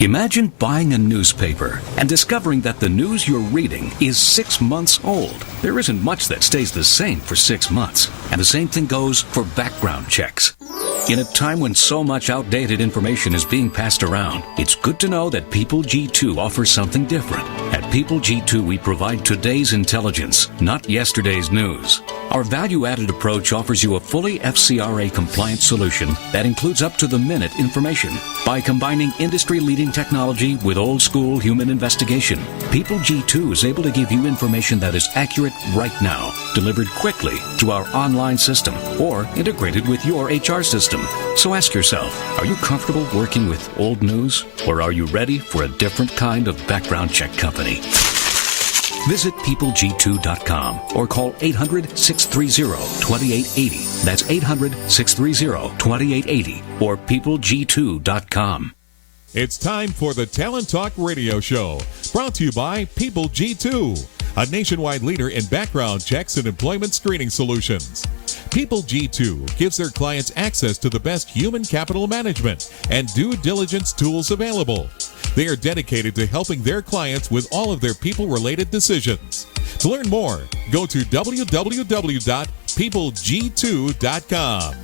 Imagine buying a newspaper and discovering that the news you're reading is 6 months old. There isn't much that stays the same for 6 months, and the same thing goes for background checks. In a time when so much outdated information is being passed around, it's good to know that People G2 offers something different. At People G2, we provide today's intelligence, not yesterday's news. Our value-added approach offers you a fully FCRA-compliant solution that includes up-to-the-minute information. By combining industry-leading technology with old-school human investigation, People G2 is able to give you information that is accurate right now, delivered quickly through our online system, or integrated with your HR system. So ask yourself, are you comfortable working with old news, or are you ready for a different kind of background check company? Visit peopleg2.com or call 800-630-2880. That's 800-630-2880 or peopleg2.com. It's time for the Talent Talk Radio Show, brought to you by People G2, a nationwide leader in background checks and employment screening solutions. People G2 gives their clients access to the best human capital management and due diligence tools available. They are dedicated to helping their clients with all of their people-related decisions. To learn more, go to www.peopleg2.com.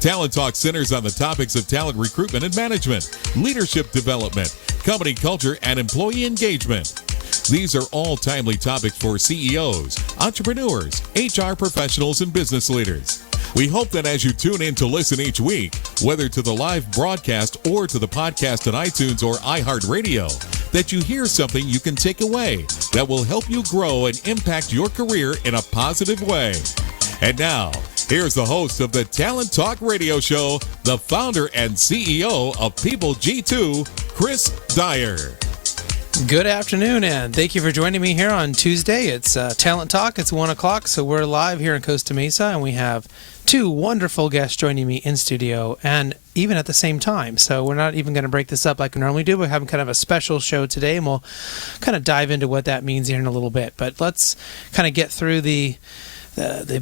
Talent Talk centers on the topics of talent recruitment and management, leadership development, company culture, and employee engagement. These are all timely topics for CEOs, entrepreneurs, HR professionals, and business leaders. We hope that as you tune in to listen each week, whether to the live broadcast or to the podcast on iTunes or iHeartRadio, that you hear something you can take away that will help you grow and impact your career in a positive way. And now, here's the host of the Talent Talk Radio Show, the founder and CEO of People G2, Chris Dyer. Good afternoon, and thank you for joining me here on Tuesday. It's Talent Talk. It's 1 o'clock, so we're live here in Costa Mesa, and we have two wonderful guests joining me in studio, and even at the same time. So we're not even going to break this up like we normally do. We're having kind of a special show today, and we'll kind of dive into what that means here in a little bit. But let's kind of get through the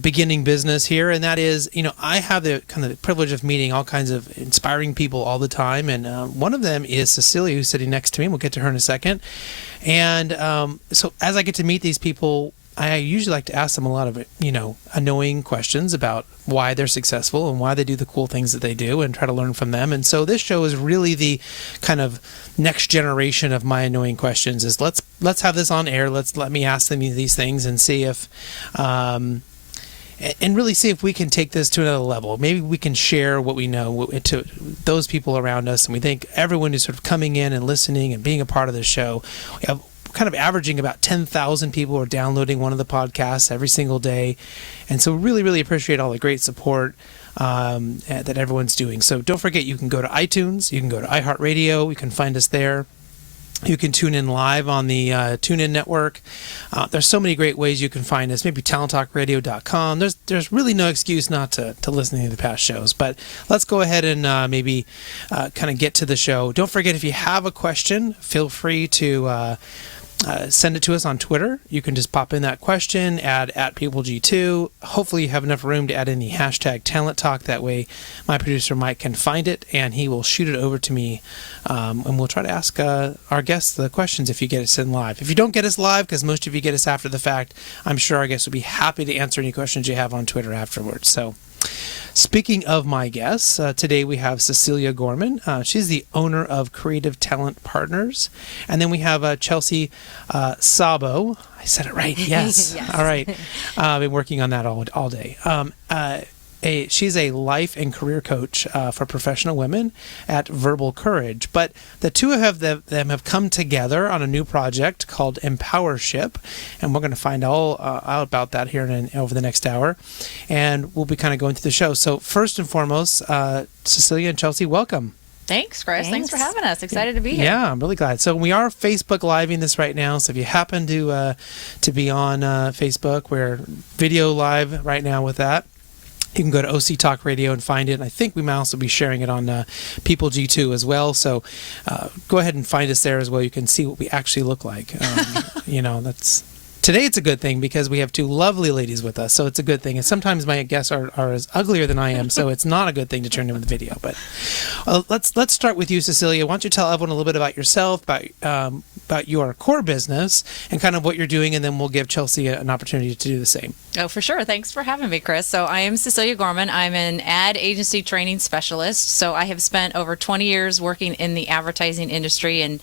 beginning business here, and that is, I have the kind of the privilege of meeting all kinds of inspiring people all the time, and one of them is Cecilia, who's sitting next to me. We'll get to her in a second. And so as I get to meet these people, I usually like to ask them a lot of, annoying questions about why they're successful and why they do the cool things that they do, and try to learn from them. And so this show is really the kind of next generation of my annoying questions. Is let's have this on air. Let me ask them these things and see if, and really see if we can take this to another level. Maybe we can share what we know to those people around us. And we think everyone who's sort of coming in and listening and being a part of this show, we have kind of averaging about 10,000 people are downloading one of the podcasts every single day. And so really, really appreciate all the great support that everyone's doing. So don't forget, you can go to iTunes, you can go to iHeartRadio, you can find us there. You can tune in live on the TuneIn network. There's so many great ways you can find us. Maybe talenttalkradio.com. There's really no excuse not to listen to the past shows. But let's go ahead and maybe kind of get to the show. Don't forget, if you have a question, feel free to send it to us on Twitter. You can just pop in that question, add at PeopleG2. Hopefully you have enough room to add in the hashtag Talent Talk. That way my producer Mike can find it and he will shoot it over to me. And we'll try to ask our guests the questions if you get us in live. If you don't get us live, because most of you get us after the fact, I'm sure our guests will be happy to answer any questions you have on Twitter afterwards. So, speaking of my guests, today we have Cecilia Gorman. She's the owner of Creative Talent Partners. And then we have Chelsea Szabo. I said it right. Yes. Yes. All right. I've been working on that all day. She's a life and career coach for professional women at Verbal Courage. But the two of them have come together on a new project called Empowership, and we're going to find all out about that here over the next hour, and we'll be kind of going through the show. So first and foremost, Cecilia and Chelsea, welcome. Thanks, Chris. Thanks for having us. Excited to be here. Yeah, I'm really glad. So we are Facebook Living this right now. So if you happen to be on Facebook, we're video live right now with that. You can go to OC Talk Radio and find it. And I think we might also be sharing it on People G2 as well. So go ahead and find us there as well. You can see what we actually look like. That's today it's a good thing because we have two lovely ladies with us, so it's a good thing. And sometimes my guests are as uglier than I am, so it's not a good thing to turn into the video. But let's start with you, Cecilia. Why don't you tell everyone a little bit about yourself, about your core business, and kind of what you're doing, and then we'll give Chelsea an opportunity to do the same. Oh, for sure. Thanks for having me, Chris. So I am Cecilia Gorman. I'm an ad agency training specialist. So I have spent over 20 years working in the advertising industry and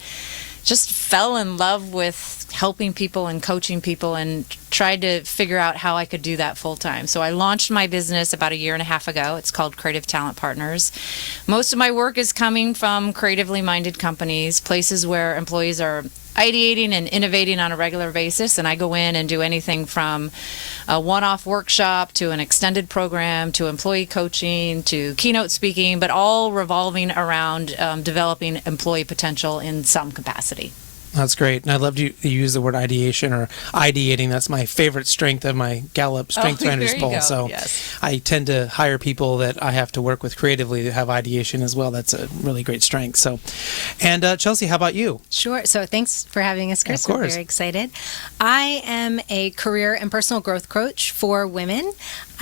just fell in love with helping people and coaching people and tried to figure out how I could do that full time. So I launched my business about a year and a half ago. It's called Creative Talent Partners. Most of my work is coming from creatively minded companies, places where employees are ideating and innovating on a regular basis, and I go in and do anything from a one-off workshop to an extended program to employee coaching to keynote speaking, but all revolving around developing employee potential in some capacity. That's great. And I love you use the word ideation or ideating. That's my favorite strength of my Gallup Strength Finders poll. So yes. I tend to hire people that I have to work with creatively that have ideation as well. That's a really great strength. So, and Chelsea, how about you? Sure. So thanks for having us, Chris. Of course. We're very excited. I am a career and personal growth coach for women.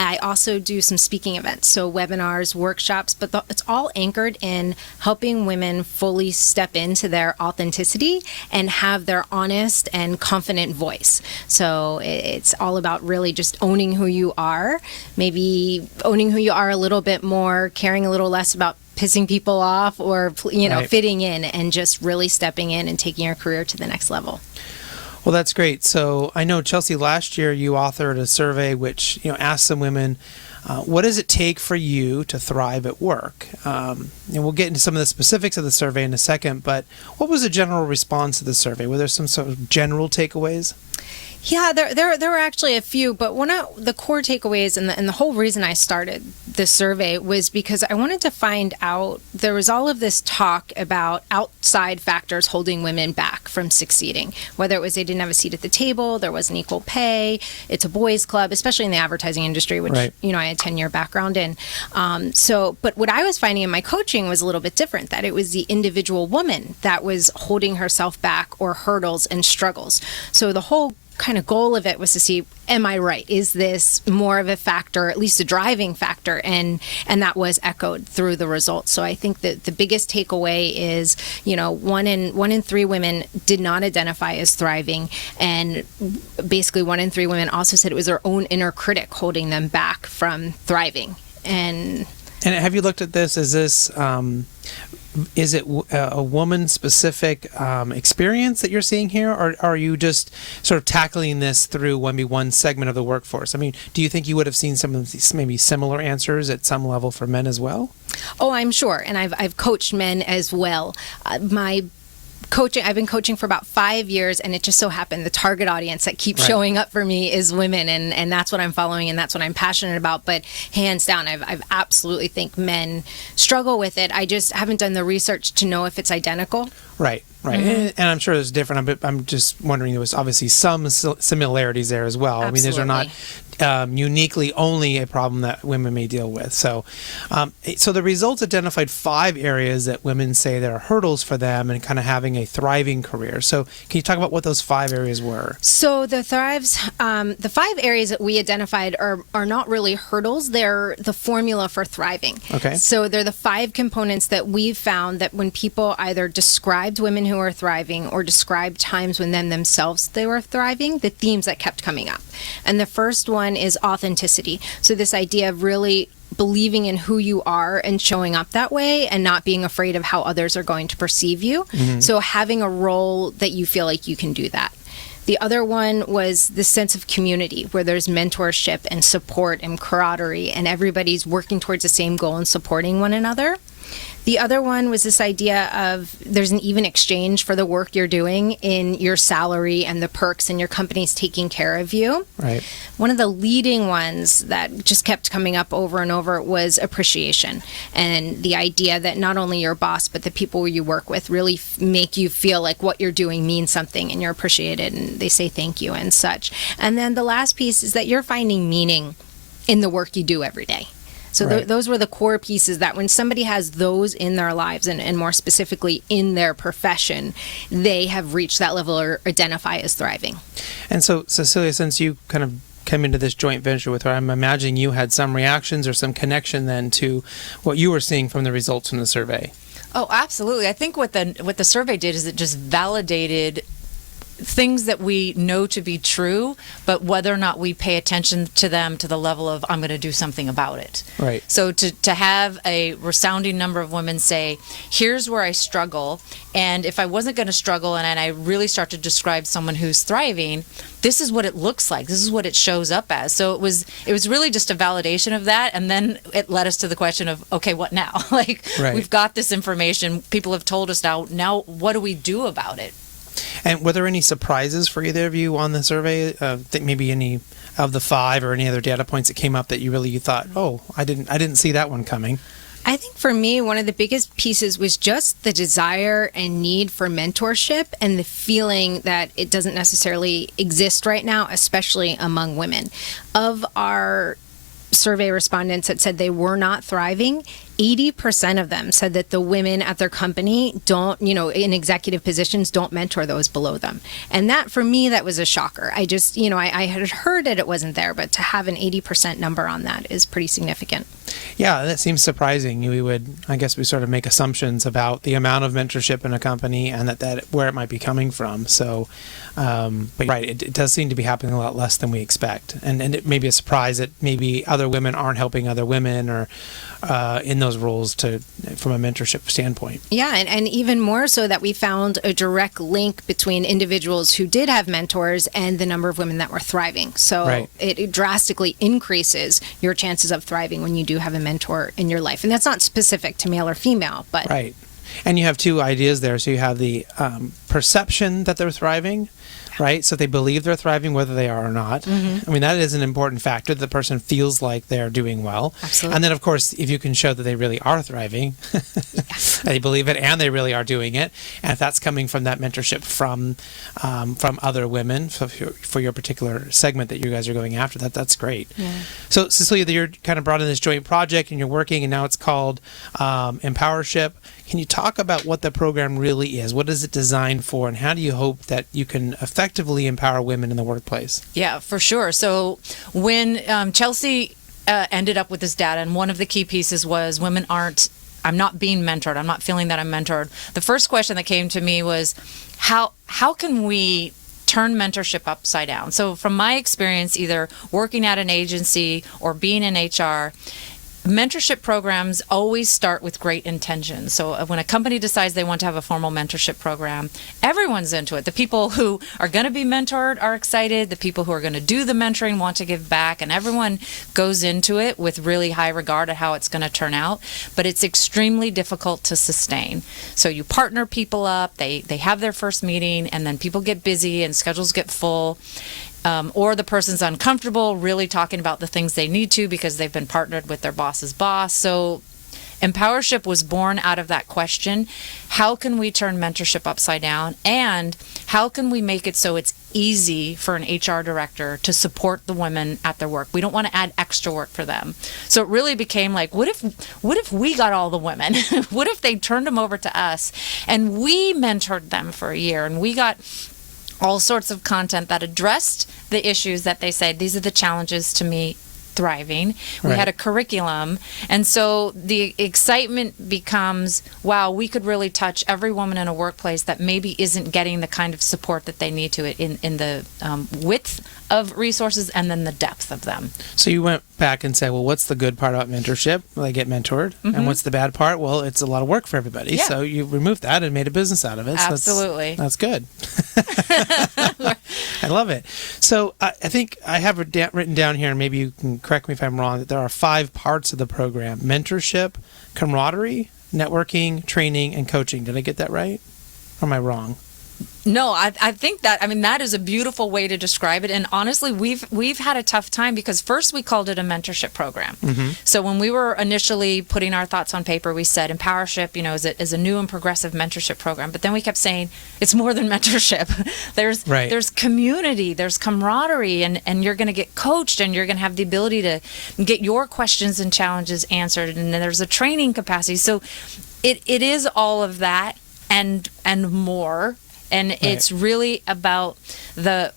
I also do some speaking events, so webinars, workshops, but it's all anchored in helping women fully step into their authenticity and have their honest and confident voice. So it's all about really just owning who you are, maybe owning who you are a little bit more, caring a little less about pissing people off or, Right. fitting in and just really stepping in and taking your career to the next level. Well, that's great. So I know, Chelsea, last year you authored a survey which asked some women, what does it take for you to thrive at work? And we'll get into some of the specifics of the survey in a second, but what was the general response to the survey? Were there some sort of general takeaways? Yeah, there were actually a few, but one of the core takeaways and the whole reason I started this survey was because I wanted to find out, there was all of this talk about outside factors holding women back from succeeding, whether it was they didn't have a seat at the table, there wasn't equal pay, it's a boys' club, especially in the advertising industry, which, Right. I had a 10-year background in. But what I was finding in my coaching was a little bit different, that it was the individual woman that was holding herself back or hurdles and struggles. So the whole kind of goal of it was to see, am I right? Is this more of a factor, at least a driving factor? And that was echoed through the results. So I think that the biggest takeaway is, 1 in 3 women did not identify as thriving. And basically 1 in 3 women also said it was their own inner critic holding them back from thriving. And have you looked at this? Is it a woman-specific experience that you're seeing here, or are you just sort of tackling this through maybe one segment of the workforce? I mean, do you think you would have seen some of these maybe similar answers at some level for men as well? Oh, I'm sure. And I've coached men as well. I've been coaching for about 5 years, and it just so happened the target audience that keeps showing up for me is women, and that's what I'm following, and that's what I'm passionate about. But hands down, I've absolutely think men struggle with it. I just haven't done the research to know if it's identical. Right. Mm-hmm. And I'm sure there's different. I'm just wondering, there was obviously some similarities there as well. Absolutely. I mean, these are not uniquely only a problem that women may deal with. So the results identified 5 areas that women say there are hurdles for them and kind of having a thriving career. So can you talk about what those 5 areas were? So the 5 areas that we identified are not really hurdles. They're the formula for thriving. Okay. So they're the 5 components that we've found that when people either described women who are thriving or described times when themselves they were thriving, the themes that kept coming up. And the first one is authenticity. So this idea of really believing in who you are and showing up that way and not being afraid of how others are going to perceive you. Mm-hmm. So having a role that you feel like you can do that. The other one was the sense of community, where there's mentorship and support and camaraderie, and everybody's working towards the same goal and supporting one another. The other one was this idea of there's an even exchange for the work you're doing in your salary and the perks, and your company's taking care of you. Right. One of the leading ones that just kept coming up over and over was appreciation, and the idea that not only your boss but the people you work with really make you feel like what you're doing means something and you're appreciated and they say thank you and such. And then the last piece is that you're finding meaning in the work you do every day. So Right. those were the core pieces that when somebody has those in their lives and more specifically in their profession, they have reached that level or identify as thriving. And so, Cecilia, since you kind of came into this joint venture with her, I'm imagining you had some reactions or some connection then to what you were seeing from the results from the survey. Oh, absolutely. I think what the survey did is it just validated things that we know to be true, but whether or not we pay attention to them to the level of I'm going to do something about it. Right. So to have a resounding number of women say, here's where I struggle, and if I wasn't going to struggle and I really start to describe someone who's thriving, this is what it looks like. This is what it shows up as. So it was really just a validation of that, and then it led us to the question of, okay, what now? Like, Right. we've got this information. People have told us now what do we do about it? And were there any surprises for either of you on the survey? Think maybe any of the 5 or any other data points that came up that you thought, oh, I didn't see that one coming. I think for me, one of the biggest pieces was just the desire and need for mentorship and the feeling that it doesn't necessarily exist right now, especially among women. Of our survey respondents that said they were not thriving, 80% of them said that the women at their company don't, in executive positions, don't mentor those below them. And that, for me, that was a shocker. I just, I had heard it wasn't there, but to have an 80% number on that is pretty significant. Yeah, that seems surprising. I guess we sort of make assumptions about the amount of mentorship in a company and that where it might be coming from. So, but right, it does seem to be happening a lot less than we expect. And it may be a surprise that maybe other women aren't helping other women or in those roles from a mentorship standpoint. Yeah, and even more so that we found a direct link between individuals who did have mentors and the number of women that were thriving. So Right. it drastically increases your chances of thriving when you do have a mentor in your life. And that's not specific to male or female, but Right. And you have 2 ideas there. So you have the perception that they're thriving, right? So they believe they're thriving whether they are or not. I mean, that is an important factor. The person feels like they're doing well. Absolutely. And then, of course, if you can show that they really are thriving, they believe it and they really are doing it. And if that's coming from that mentorship from other women for your particular segment that you guys are going after, that's great. Yeah. So, Cecilia, you're kind of brought in this joint project and you're working, and now it's called Empowership. Can you talk about what the program really is? What is it designed for, and how do you hope that you can effectively empower women in the workplace? Yeah, for sure. So when Chelsea ended up with this data, and one of the key pieces was I'm not being mentored. I'm not feeling that I'm mentored. The first question that came to me was, how can we turn mentorship upside down? So from my experience, either working at an agency or being in HR, mentorship programs always start with great intentions. So when a company decides they want to have a formal mentorship program, everyone's into it. The people who are going to be mentored are excited. The people who are going to do the mentoring want to give back, and everyone goes into it with really high regard at how it's going to turn out. But it's extremely difficult to sustain. So you partner people up, they have their first meeting, and then people get busy and schedules get full. Or the person's uncomfortable really talking about the things they need to because they've been partnered with their boss's boss. So Empowership was born out of that question. How can we turn mentorship upside down? And how can we make it so it's easy for an HR director to support the women at their work? We don't want to add extra work for them. So it really became like, what if we got all the women? What if they turned them over to us and we mentored them for a year, and we got all sorts of content that addressed the issues that they said, these are the challenges to me thriving. We had a curriculum. And so the excitement becomes, wow, we could really touch every woman in a workplace that maybe isn't getting the kind of support that they need to in the width of resources and then the depth of them. So you went back and said, well, what's the good part about mentorship? Well, they get mentored. And what's the bad part? Well, it's a lot of work for everybody. Yeah. So you removed that and made a business out of it. So Absolutely. that's good. I love it. So I think I have written down here, and maybe you can correct me if I'm wrong, that there are 5 parts of the program: mentorship, camaraderie, networking, training, and coaching. Did I get that right? Or am I wrong? No, I think that, I mean, that is a beautiful way to describe it. And honestly, we've had a tough time because first we called it a mentorship program. So when we were initially putting our thoughts on paper, we said Empowership, is a new and progressive mentorship program. But then we kept saying it's more than mentorship. There's community, there's camaraderie, and you're going to get coached, and you're going to have the ability to get your questions and challenges answered. And then there's a training capacity. So it is all of that and more. And it's really about the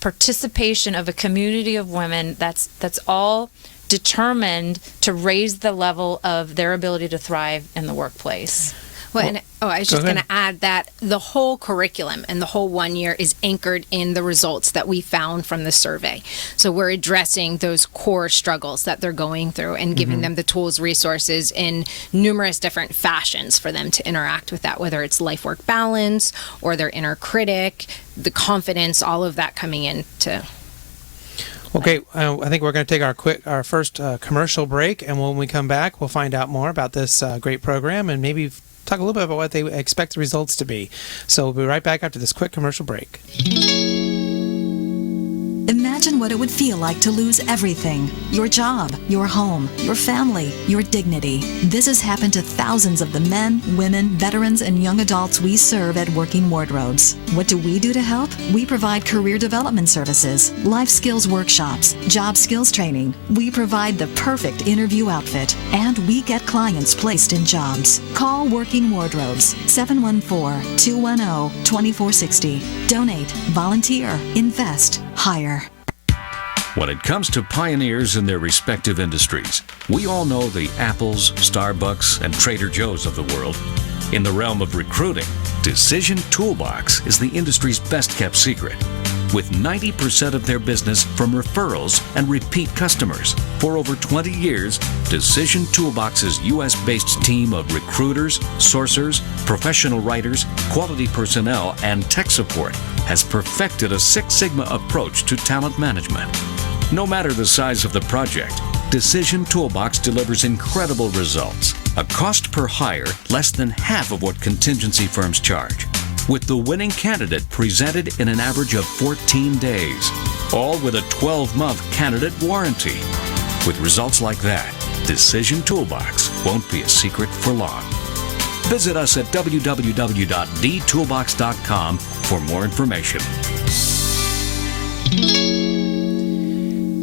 participation of a community of women that's all determined to raise the level of their ability to thrive in the workplace. Well, I was just going to add that the whole curriculum and the whole 1 year is anchored in the results that we found from the survey. So we're addressing those core struggles that they're going through and giving them the tools, resources in numerous different fashions for them to interact with that, whether it's life-work balance or their inner critic, the confidence, all of that coming into. Okay, I think we're going to take our first commercial break, and when we come back, we'll find out more about this great program and maybe talk a little bit about what they expect the results to be. So we'll be right back after this quick commercial break. Imagine what it would feel like to lose everything. Your job, your home, your family, your dignity. This has happened to thousands of the men, women, veterans, and young adults we serve at Working Wardrobes. What do we do to help? We provide career development services, life skills workshops, job skills training. We provide the perfect interview outfit, and we get clients placed in jobs. Call Working Wardrobes, 714-210-2460. Donate, volunteer, invest, hire. When it comes to pioneers in their respective industries, we all know the Apples, Starbucks, and Trader Joe's of the world. In the realm of recruiting, Decision Toolbox is the industry's best-kept secret, with 90% of their business from referrals and repeat customers. For over 20 years, Decision Toolbox's U.S.-based team of recruiters, sourcers, professional writers, quality personnel, and tech support has perfected a Six Sigma approach to talent management. No matter the size of the project, Decision Toolbox delivers incredible results. A cost per hire less than half of what contingency firms charge, with the winning candidate presented in an average of 14 days, all with a 12-month candidate warranty. With results like that, Decision Toolbox won't be a secret for long. Visit us at www.dtoolbox.com for more information.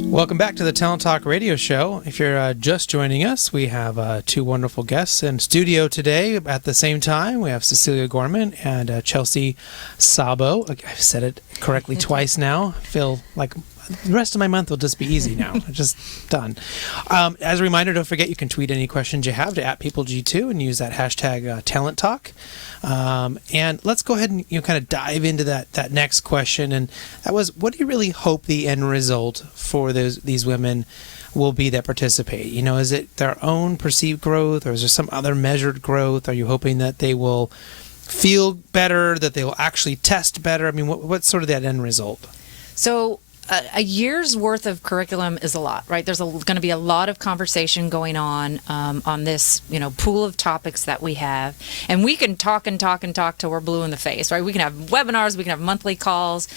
Welcome back to the Talent Talk radio show. If you're just joining us, we have two wonderful guests in studio today at the same time. We have Cecilia Gorman and Chelsea Szabo. I've said it correctly twice now. I feel like the rest of my month will just be easy now. Just done. As a reminder, don't forget you can tweet any questions you have to @PeopleG2 and use that hashtag Talent Talk. And let's go ahead and kind of dive into that next question. And that was, what do you really hope the end result for these women will be that participate? Is it their own perceived growth, or is there some other measured growth? Are you hoping that they will feel better, that they will actually test better? I mean, what's sort of that end result? So a year's worth of curriculum is a lot, right? There's going to be a lot of conversation going on this, pool of topics that we have. And we can talk and talk and talk till we're blue in the face, right? We can have webinars, we can have monthly calls,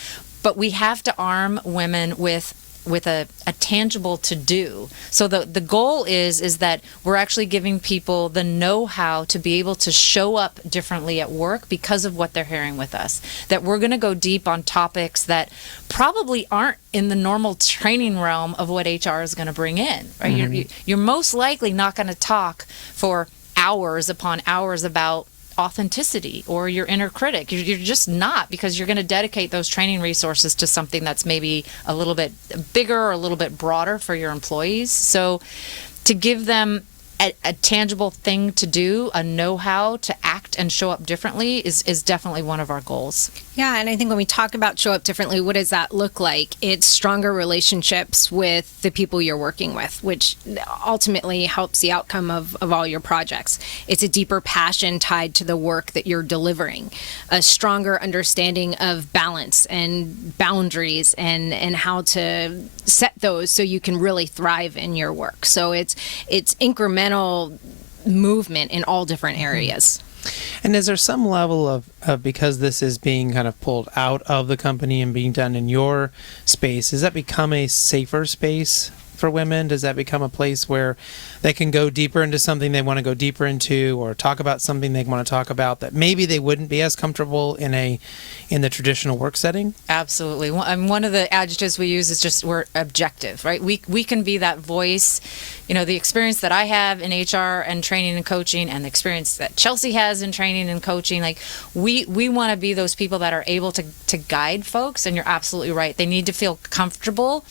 but we have to arm women with a tangible to do. So the goal is that we're actually giving people the know-how to be able to show up differently at work because of what they're hearing with us. That we're going to go deep on topics that probably aren't in the normal training realm of what HR is going to bring in, right? Mm-hmm. You're most likely not going to talk for hours upon hours about authenticity or your inner critic. You're just not, because you're going to dedicate those training resources to something that's maybe a little bit bigger or a little bit broader for your employees. So to give them a tangible thing to do, a know-how to act and show up differently is definitely one of our goals. Yeah, and I think when we talk about show up differently, what does that look like? It's stronger relationships with the people you're working with, which ultimately helps the outcome of all your projects. It's a deeper passion tied to the work that you're delivering, a stronger understanding of balance and boundaries and how to set those so you can really thrive in your work. So it's incremental movement in all different areas. And is there some level of because this is being kind of pulled out of the company and being done in your space, does that become a safer space for women? Does that become a place where they can go deeper into something they want to go deeper into, or talk about something they want to talk about that maybe they wouldn't be as comfortable in the traditional work setting? Absolutely. And one of the adjectives we use is just we're objective, right? We can be that voice. You know, the experience that I have in HR and training and coaching, and the experience that Chelsea has in training and coaching, like we want to be those people that are able to guide folks. And you're absolutely right. They need to feel comfortable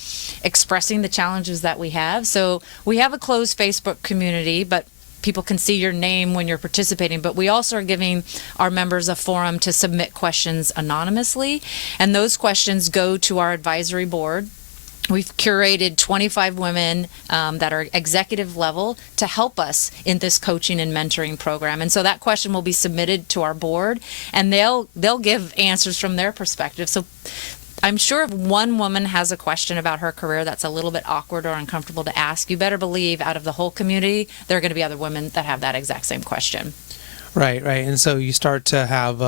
expressing the challenges that we have. So we have a closed Facebook community, but people can see your name when you're participating, but we also are giving our members a forum to submit questions anonymously, and those questions go to our advisory board. We've curated 25 women that are executive level to help us in this coaching and mentoring program. And so that question will be submitted to our board, and they'll give answers from their perspective. So I'm sure if one woman has a question about her career that's a little bit awkward or uncomfortable to ask, you better believe out of the whole community, there are going to be other women that have that exact same question. Right. And so you start to have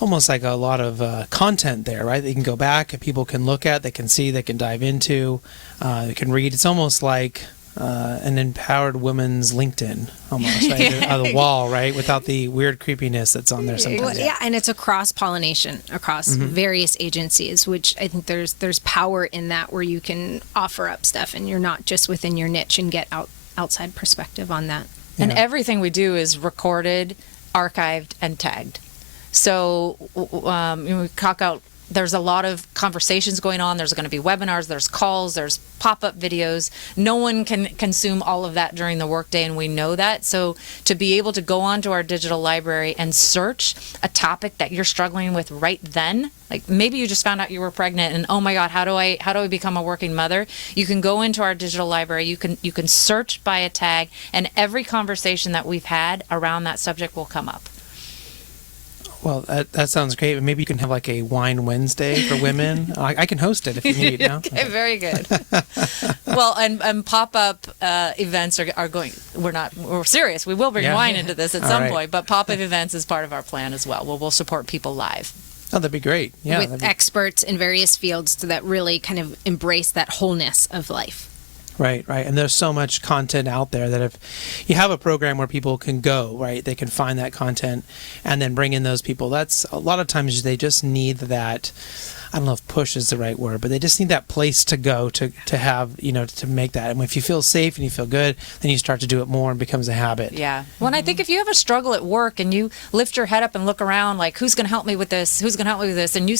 almost like a lot of content there, right? They can go back, people can look at, they can see, they can dive into, they can read. It's almost like an empowered woman's LinkedIn, almost, right? On the wall, right? Without the weird creepiness that's on there sometimes. Well, yeah, and it's a cross-pollination across various agencies, which I think there's power in that, where you can offer up stuff and you're not just within your niche and get outside perspective on that. And everything we do is recorded, archived, and tagged. So we talk out. There's a lot of conversations going on. There's going to be webinars, there's calls, there's pop-up videos. No one can consume all of that during the workday, and we know that. So to be able to go onto our digital library and search a topic that you're struggling with right then, like maybe you just found out you were pregnant and, oh my God, how do I become a working mother? You can go into our digital library, you can search by a tag, and every conversation that we've had around that subject will come up. Well, that sounds great. Maybe you can have like a Wine Wednesday for women. I can host it if you need. No? Okay, very good. Well, and pop-up events are going. We're serious. We will bring wine into this at some point, but pop-up events is part of our plan as well. We'll support people live. Oh, that'd be great. Yeah, with experts in various fields that really kind of embrace that wholeness of life. Right. And there's so much content out there that if you have a program where people can go, right, they can find that content and then bring in those people. That's a lot of times they just need that. I don't know if push is the right word, but they just need that place to go to have, to make that. And if you feel safe and you feel good, then you start to do it more and it becomes a habit. Yeah. Well, and I think if you have a struggle at work and you lift your head up and look around like, who's going to help me with this? Who's going to help me with this? And you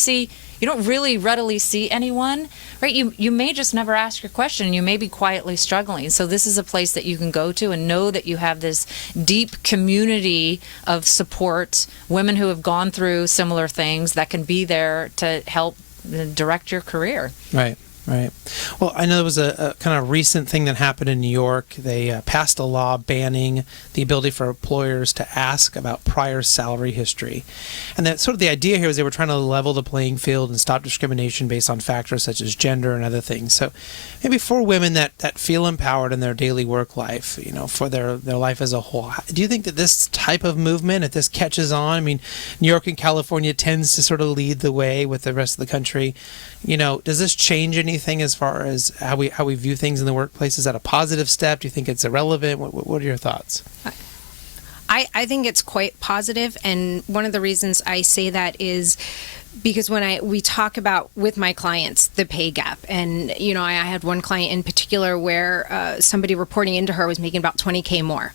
don't really readily see anyone, right? You may just never ask your question. You may be quietly struggling. So this is a place that you can go to and know that you have this deep community of support, women who have gone through similar things that can be there to help direct your career. Right. Well, I know there was a kind of recent thing that happened in New York. They passed a law banning the ability for employers to ask about prior salary history. And that sort of the idea here is they were trying to level the playing field and stop discrimination based on factors such as gender and other things. So maybe for women that feel empowered in their daily work life, for their life as a whole, do you think that this type of movement, if this catches on, I mean, New York and California tends to sort of lead the way with the rest of the country. Does this change anything as far as how we view things in the workplace? Is that a positive step? Do you think it's irrelevant? What are your thoughts? I think it's quite positive, and one of the reasons I say that is because when we talk about with my clients the pay gap, and I had one client in particular where somebody reporting into her was making about $20K more,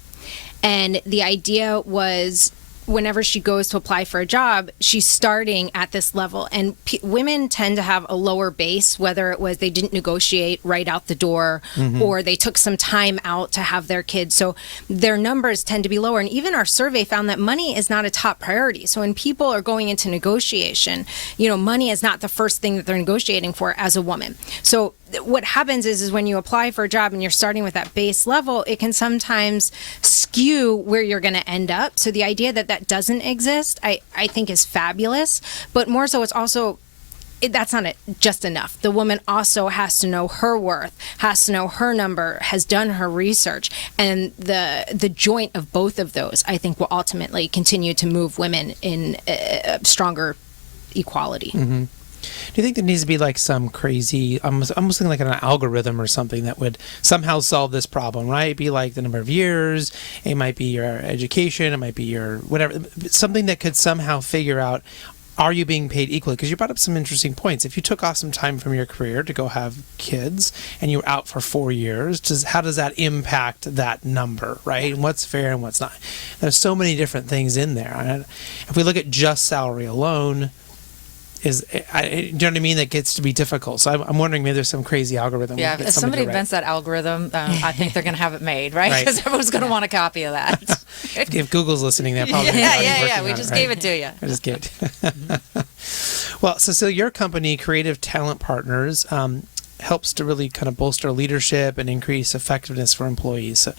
and the idea was, whenever she goes to apply for a job, she's starting at this level. And women tend to have a lower base, whether it was they didn't negotiate right out the door or they took some time out to have their kids. So their numbers tend to be lower. And even our survey found that money is not a top priority. So when people are going into negotiation, money is not the first thing that they're negotiating for as a woman. So what happens is when you apply for a job and you're starting with that base level, it can sometimes skew where you're going to end up. So the idea that doesn't exist, I think is fabulous. But more so, it's also that's not just enough. The woman also has to know her worth, has to know her number, has done her research, and the joint of both of those, I think, will ultimately continue to move women in a stronger equality. Mm-hmm. Do you think there needs to be like some crazy, almost thinking like an algorithm or something that would somehow solve this problem, right? It'd be like the number of years, it might be your education, it might be your whatever, something that could somehow figure out, are you being paid equally? Because you brought up some interesting points. If you took off some time from your career to go have kids and you were out for 4 years, how does that impact that number, right? And what's fair and what's not? There's so many different things in there. And if we look at just salary alone, do you know what I mean? That gets to be difficult. So I'm wondering, maybe there's some crazy algorithm. Yeah, if somebody invents that algorithm, I think they're going to have it made, right? Because everyone's going to want a copy of that. If Google's listening, they're probably yeah. We just gave it to you. I just gave it. Well, Cecilia, your company, Creative Talent Partners, helps to really kind of bolster leadership and increase effectiveness for employees. So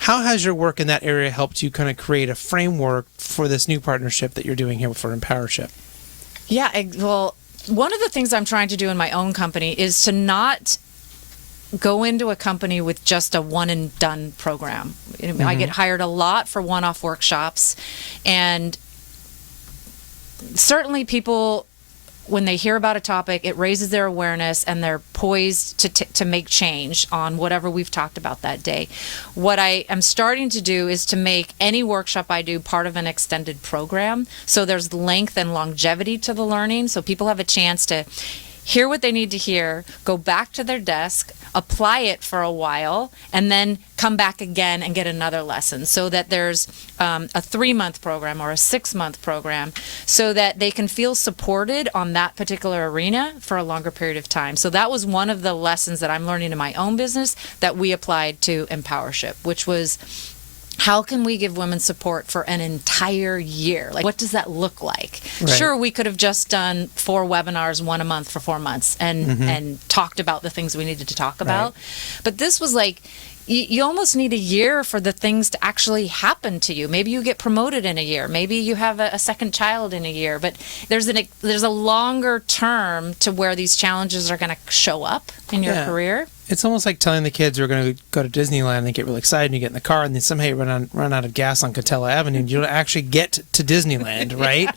how has your work in that area helped you kind of create a framework for this new partnership that you're doing here for Empowership? Yeah, well, one of the things I'm trying to do in my own company is to not go into a company with just a one and done program. I get hired a lot for one-off workshops, and certainly people, when they hear about a topic, it raises their awareness and they're poised to make change on whatever we've talked about that day. What I am starting to do is to make any workshop I do part of an extended program. So there's length and longevity to the learning. So people have a chance to hear what they need to hear, go back to their desk, apply it for a while, and then come back again and get another lesson, so that there's a 3-month program or a 6-month program, so that they can feel supported on that particular arena for a longer period of time. So that was one of the lessons that I'm learning in my own business that we applied to Empowership, which was, how can we give women support for an entire year? Like, what does that look like? Right. Sure, we could have just done 4 webinars, 1 a month for 4 months, and talked about the things we needed to talk about. Right. But this was like, you almost need a year for the things to actually happen to you. Maybe you get promoted in a year. Maybe you have a second child in a year. But there's a longer term to where these challenges are going to show up in your career. It's almost like telling the kids who are going to go to Disneyland and they get really excited and you get in the car and then somehow you run out of gas on Catella Avenue and you don't actually get to Disneyland, right?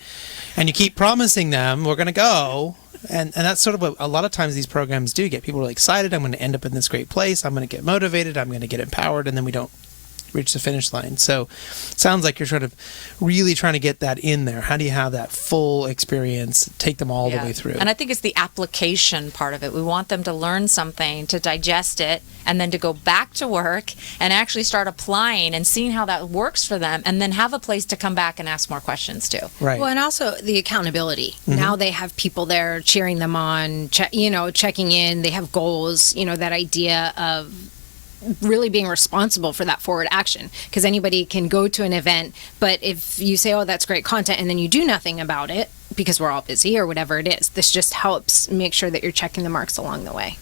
And you keep promising them, we're going to go. And that's sort of what a lot of times these programs do. Get people really excited. I'm going to end up in this great place. I'm going to get motivated. I'm going to get empowered. And then we don't reach the finish line. So it sounds like you're sort of really trying to get that in there. How do you have that full experience, take them all the way through? And I think it's the application part of it. We want them to learn something, to digest it, and then to go back to work and actually start applying and seeing how that works for them, and then have a place to come back and ask more questions too. Right. Well, and also the accountability. Now they have people there cheering them on, checking in. They have goals, that idea of really being responsible for that forward action, because anybody can go to an event, but if you say, oh, that's great content, and then you do nothing about it because we're all busy or whatever it is, this just helps make sure that you're checking the marks along the way.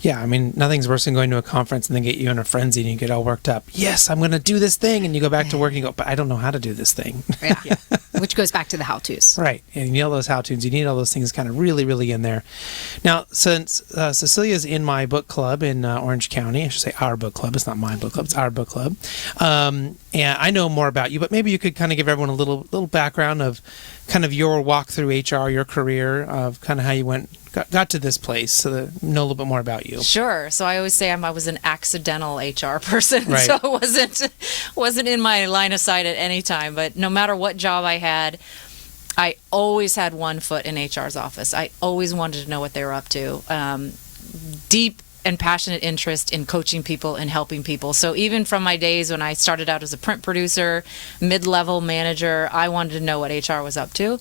Yeah, I mean, nothing's worse than going to a conference and then get you in a frenzy and you get all worked up. Yes, I'm going to do this thing. And you go back to work and you go, but I don't know how to do this thing. Yeah. Which goes back to the how-tos. Right. And you need all those how-tos. You need all those things kind of really, really in there. Now, since Cecilia's in my book club in Orange County, I should say our book club. It's not my book club. It's our book club. And I know more about you, but maybe you could kind of give everyone a little background of kind of your walk through HR, your career, of kind of how you got to this place, so that know a little bit more about you. Sure. So I always say I was an accidental HR person, right. So it wasn't in my line of sight at any time. But no matter what job I had, I always had one foot in HR's office. I always wanted to know what they were up to. Deep and passionate interest in coaching people and helping people. So even from my days when I started out as a print producer, mid-level manager, I wanted to know what HR was up to.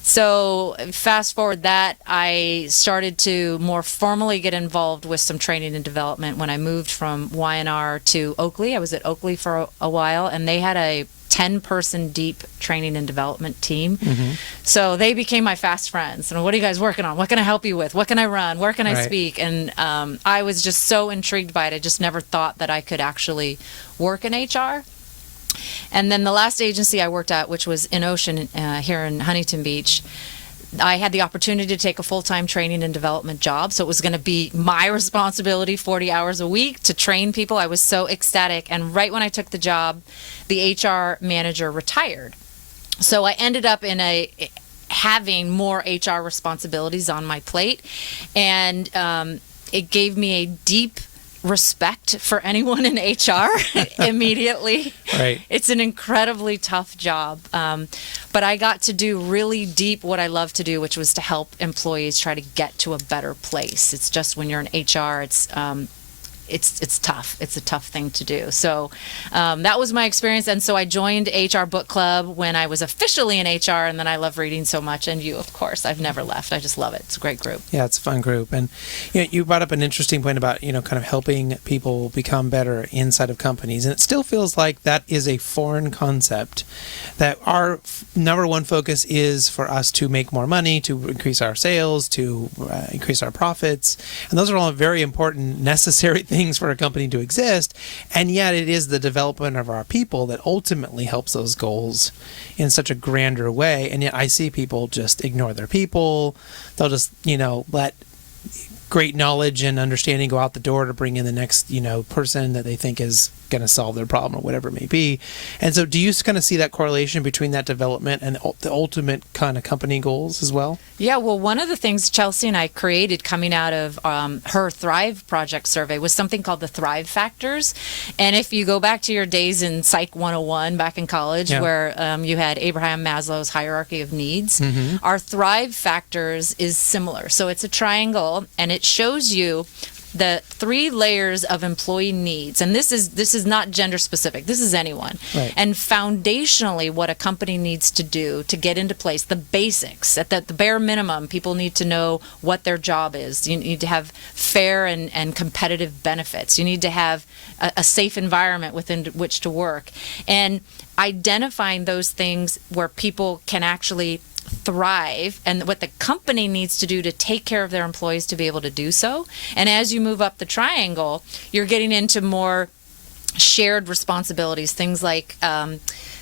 So fast forward that, I started to more formally get involved with some training and development when I moved from Y&R to Oakley. I was at Oakley for a while, and they had a 10-person deep training and development team. Mm-hmm. So they became my fast friends. And what are you guys working on? What can I help you with? What can I run? Where can I speak? And I was just so intrigued by it. I just never thought that I could actually work in HR. And then the last agency I worked at, which was In Ocean here in Huntington Beach, I had the opportunity to take a full-time training and development job. So it was going to be my responsibility 40 hours a week to train people. I was so ecstatic. And right when I took the job, the HR manager retired. So I ended up having more HR responsibilities on my plate. And it gave me a deep respect for anyone in HR immediately. Right. It's an incredibly tough job. But I got to do really deep what I love to do, which was to help employees try to get to a better place. It's just when you're in HR, it's tough. It's a tough thing to do. So that was my experience. And so I joined HR Book Club when I was officially in HR, and then I love reading so much. And you, of course, I've never left. I just love it. It's a great group. Yeah, it's a fun group. And you brought up an interesting point about, kind of helping people become better inside of companies. And it still feels like that is a foreign concept, that our number one focus is for us to make more money, to increase our sales, to increase our profits. And those are all very important, necessary things for a company to exist, and yet it is the development of our people that ultimately helps those goals in such a grander way. And yet I see people just ignore their people. They'll just let great knowledge and understanding go out the door to bring in the next person that they think is going to solve their problem or whatever it may be. And so do you kind of see that correlation between that development and the ultimate kind of company goals as well? Yeah, well, one of the things Chelsea and I created coming out of her Thrive Project survey was something called the Thrive Factors. And if you go back to your days in Psych 101 back in college, where you had Abraham Maslow's hierarchy of needs, our Thrive Factors is similar. So it's a triangle, and it shows you the 3 layers of employee needs. And this is not gender specific. This is anyone. Right. And foundationally, what a company needs to do to get into place, the basics, at the bare minimum, people need to know what their job is. You need to have fair and competitive benefits. You need to have a safe environment within which to work. And identifying those things where people can actually thrive, and what the company needs to do to take care of their employees to be able to do so. And as you move up the triangle, you're getting into more shared responsibilities, things like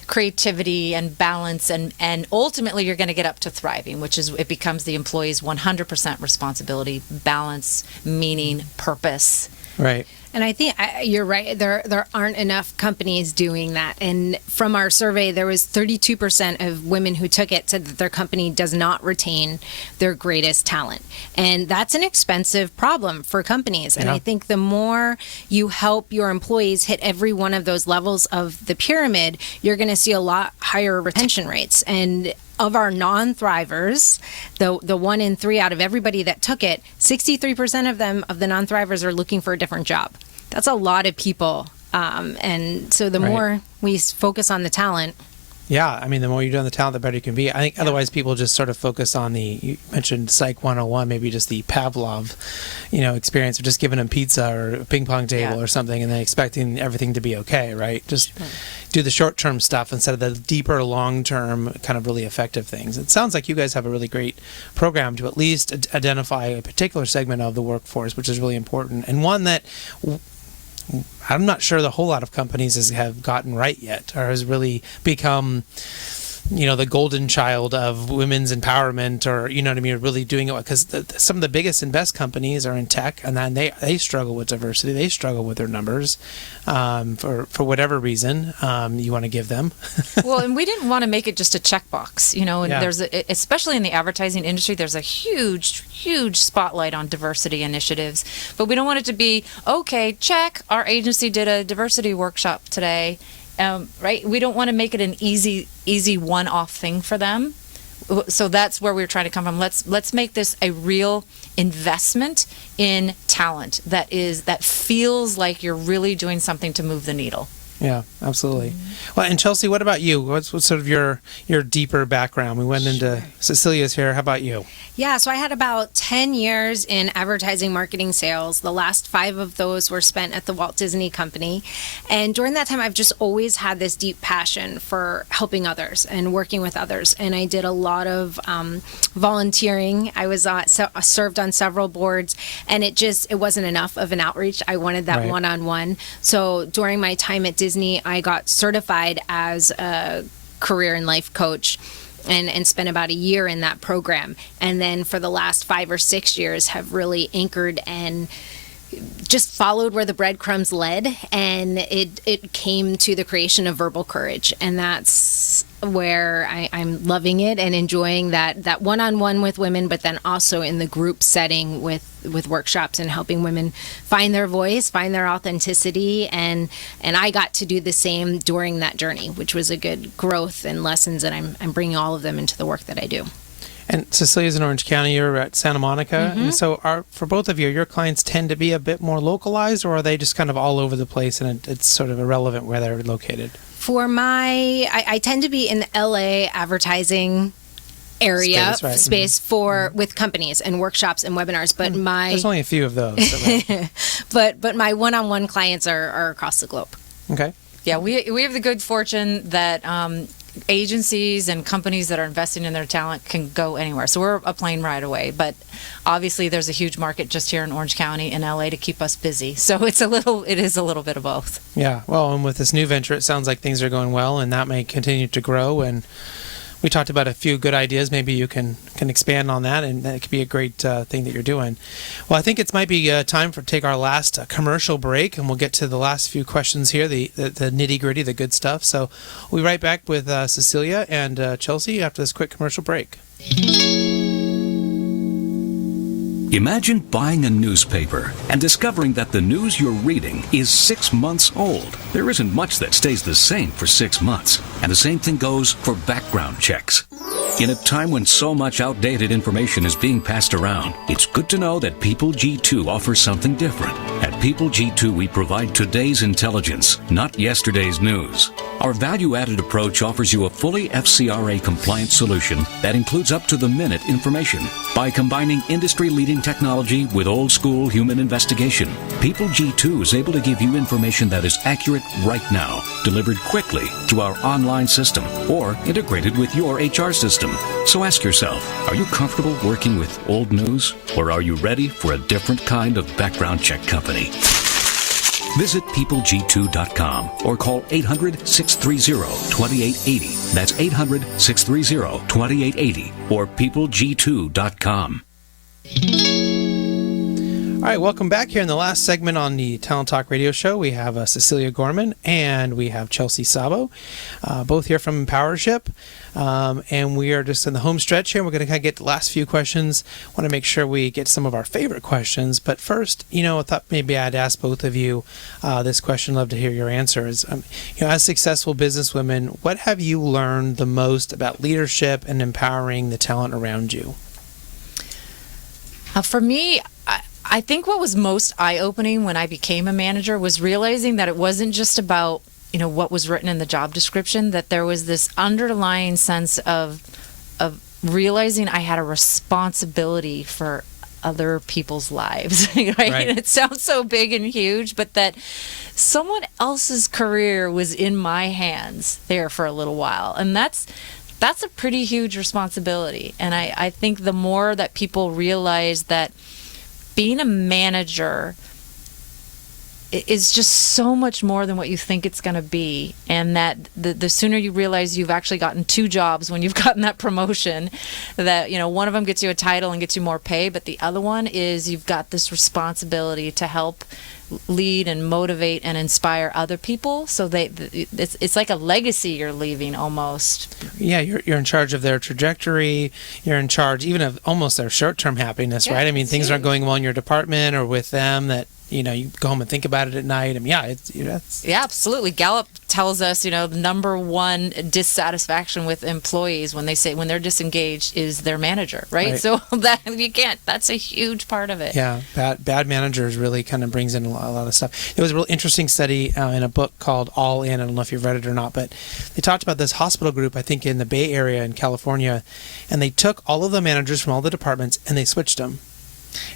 creativity and balance, and ultimately you're going to get up to thriving, which is it becomes the employee's 100% responsibility, balance, meaning, purpose. Right. And I think you're right. There aren't enough companies doing that. And from our survey, there was 32% of women who took it said that their company does not retain their greatest talent. And that's an expensive problem for companies. And I think the more you help your employees hit every one of those levels of the pyramid, you're going to see a lot higher retention rates. And of our non-thrivers, the 1 in 3 out of everybody that took it, 63% of them, of the non-thrivers, are looking for a different job. That's a lot of people. And so the more we focus on the talent. Yeah, I mean, the more you do on the talent, the better you can be. I think otherwise people just sort of focus on you mentioned Psych 101, maybe just the Pavlov, experience of just giving them pizza or a ping pong table or something and then expecting everything to be okay, right? Just do the short-term stuff instead of the deeper, long-term, kind of really effective things. It sounds like you guys have a really great program to at least identify a particular segment of the workforce, which is really important, and one that I'm not sure the whole lot of companies have gotten right yet, or has really become, the golden child of women's empowerment, or, what I mean, really doing it, because some of the biggest and best companies are in tech, and then they struggle with diversity. They struggle with their numbers for whatever reason you want to give them. Well, and we didn't want to make it just a checkbox, and there's especially in the advertising industry, there's a huge spotlight on diversity initiatives, but we don't want it to be, okay, check, our agency did a diversity workshop today. Right? We don't want to make it an easy one-off thing for them. So that's where we're trying to come from. Let's make this a real investment in talent that feels like you're really doing something to move the needle. Yeah, absolutely. Well, and Chelsea, what about you? What's sort of your deeper background? We went into Cecilia's here. How about you? Yeah, so I had about 10 years in advertising, marketing, sales. The last 5 of those were spent at the Walt Disney Company. And during that time, I've just always had this deep passion for helping others and working with others. And I did a lot of volunteering. I was served on several boards, and it wasn't enough of an outreach. I wanted that one-on-one. So during my time at Disney, I got certified as a career and life coach. and spent about a year in that program. And then for the last 5 or 6 years have really anchored and just followed where the breadcrumbs led, and it came to the creation of Verbal Courage. And that's where I'm loving it and enjoying that one-on-one with women, but then also in the group setting with workshops and helping women find their voice, find their authenticity. And I got to do the same during that journey, which was a good growth and lessons, and I'm bringing all of them into the work that I do. And Cecilia's in Orange County, you're at Santa Monica. And so for both of you, your clients tend to be a bit more localized, or are they just kind of all over the place and it's sort of irrelevant where they're located? For I tend to be in the LA advertising area space for with companies and workshops and webinars, but there's only a few of those. but my one-on-one clients are across the globe. Okay. Yeah, we have the good fortune that agencies and companies that are investing in their talent can go anywhere. So we're a plane ride away, but obviously there's a huge market just here in Orange County and LA to keep us busy. So it is a little bit of both. Yeah. Well, and with this new venture, it sounds like things are going well, and that may continue to grow. And we talked about a few good ideas. Maybe you can expand on that, and that could be a great thing that you're doing. Well, I think it might be time to take our last commercial break, and we'll get to the last few questions here, the nitty-gritty, the good stuff. So we'll be right back with Cecilia and Chelsea after this quick commercial break. Imagine buying a newspaper and discovering that the news you're reading is 6 months old. There isn't much that stays the same for 6 months, and the same thing goes for background checks. In a time when so much outdated information is being passed around, it's good to know that People G2 offers something different. At People G2, we provide today's intelligence, not yesterday's news. Our value-added approach offers you a fully FCRA-compliant solution that includes up-to-the-minute information. By combining industry-leading technology with old-school human investigation, People G2 is able to give you information that is accurate right now, delivered quickly through our online system, or integrated with your HR system. So ask yourself, are you comfortable working with old news, or are you ready for a different kind of background check company? Visit peopleg2.com or call 800-630-2880. That's 800-630-2880 or peopleg2.com. All right, welcome back here in the last segment on the Talent Talk Radio Show. We have Cecilia Gorman and we have Chelsea Szabo, both here from Empowership. And we are just in the home stretch here. We're going to kind of get the last few questions. Want to make sure we get some of our favorite questions. But first, I thought maybe I'd ask both of you this question. Love to hear your answers. As successful businesswomen, what have you learned the most about leadership and empowering the talent around you? For me, I think what was most eye-opening when I became a manager was realizing that it wasn't just about what was written in the job description, that there was this underlying sense of realizing I had a responsibility for other people's lives, right? And it sounds so big and huge, but that someone else's career was in my hands there for a little while. And that's a pretty huge responsibility. And I think the more that people realize that being a manager is just so much more than what you think it's going to be, and that the sooner you realize you've actually gotten 2 jobs when you've gotten that promotion, that one of them gets you a title and gets you more pay, but the other one is you've got this responsibility to help lead and motivate and inspire other people, so it's like a legacy you're leaving almost. Yeah, you're in charge of their trajectory. You're in charge even of almost their short-term happiness, right? I mean, things aren't going well in your department or with them that you go home and think about it at night. I mean, yeah, absolutely. Gallup tells us, the number one dissatisfaction with employees when they're disengaged is their manager, right? So that's a huge part of it. Yeah, bad managers really kind of brings in a lot of stuff. There was a real interesting study in a book called All In. I don't know if you've read it or not, but they talked about this hospital group, I think in the Bay Area in California, and they took all of the managers from all the departments and they switched them.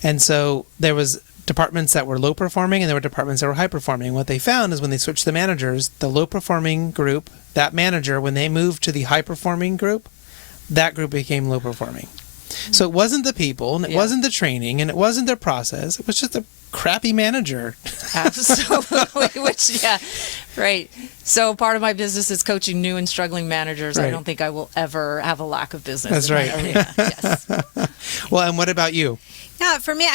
And so there was departments that were low performing and there were departments that were high performing. What they found is when they switched the managers, the low performing group, that manager, when they moved to the high performing group, that group became low performing. So it wasn't the people and it wasn't the training and it wasn't their process. It was just crappy manager. Absolutely. Which, yeah, right. So part of my business is coaching new and struggling managers. Right. I don't think I will ever have a lack of business. That's in right. that area. Yes. Well, and what about you? Yeah, for me,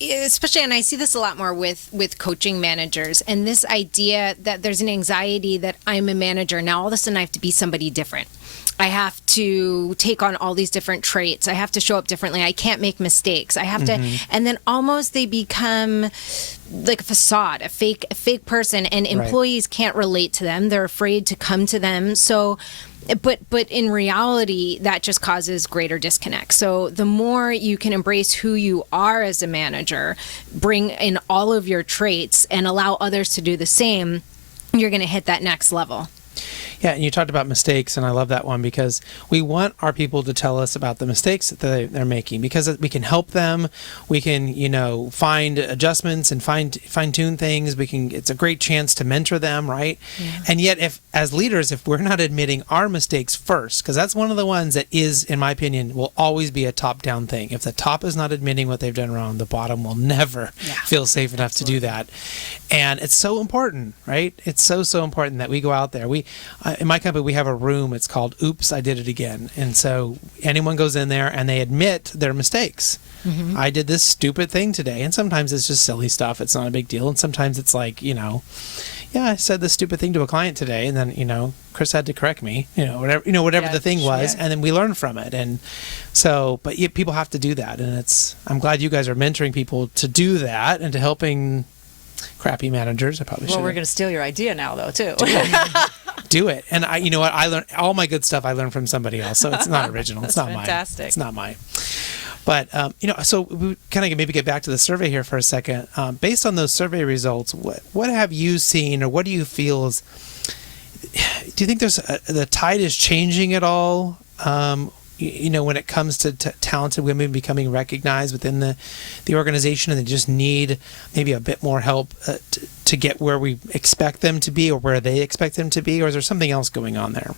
especially, and I see this a lot more with coaching managers, and this idea that there's an anxiety that I'm a manager. Now all of a sudden I have to be somebody different. I have to take on all these different traits. I have to show up differently. I can't make mistakes. I have to, and then almost they become like a facade, a fake person, and employees can't relate to them. They're afraid to come to them. So, but in reality, that just causes greater disconnect. So the more you can embrace who you are as a manager, bring in all of your traits, and allow others to do the same, you're going to hit that next level. Yeah, and you talked about mistakes, and I love that one because we want our people to tell us about the mistakes that they're making because we can help them. We can, find adjustments and fine-tune things. It's a great chance to mentor them, right? Yeah. And yet, as leaders, if we're not admitting our mistakes first, because that's one of the ones that is, in my opinion, will always be a top-down thing. If the top is not admitting what they've done wrong, the bottom will never feel safe enough to do that. And it's so important, right? It's so important that we go out there. In my company, we have a room. It's called Oops, I Did It Again. And so anyone goes in there and they admit their mistakes. Mm-hmm. I did this stupid thing today. And sometimes it's just silly stuff. It's not a big deal. And sometimes it's like, I said this stupid thing to a client today. And then, Chris had to correct me, whatever the thing was. And then we learn from it. And so, but people have to do that. And I'm glad you guys are mentoring people to do that and to helping crappy managers. I probably should. Well, we're going to steal your idea now, though, too. Do it. And I learned all my good stuff I learned from somebody else. So it's not original. It's not fantastic. mine. It's not mine. But, so we kind of maybe get back to the survey here for a second. Based on those survey results, what have you seen or what do you feel is, do you think the tide is changing at all? When it comes to talented women becoming recognized within the organization, and they just need maybe a bit more help to get where we expect them to be or where they expect them to be, or is there something else going on there?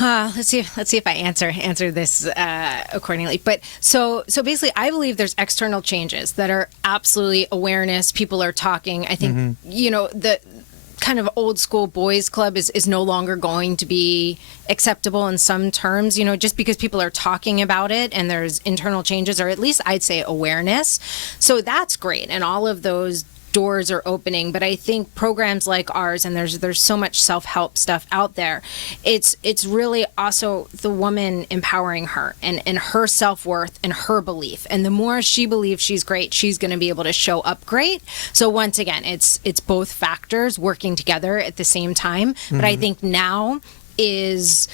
Let's see if I answer this accordingly. But so basically, I believe there's external changes that are absolutely awareness. People are talking. I think the kind of old school boys club is no longer going to be acceptable in some terms, just because people are talking about it and there's internal changes, or at least I'd say awareness. So that's great. And all of those doors are opening, but I think programs like ours, and there's so much self-help stuff out there, it's really also the woman empowering her and her self-worth and her belief, and the more she believes she's great, she's going to be able to show up great. So once again, it's both factors working together at the same time. Mm-hmm. But I think now is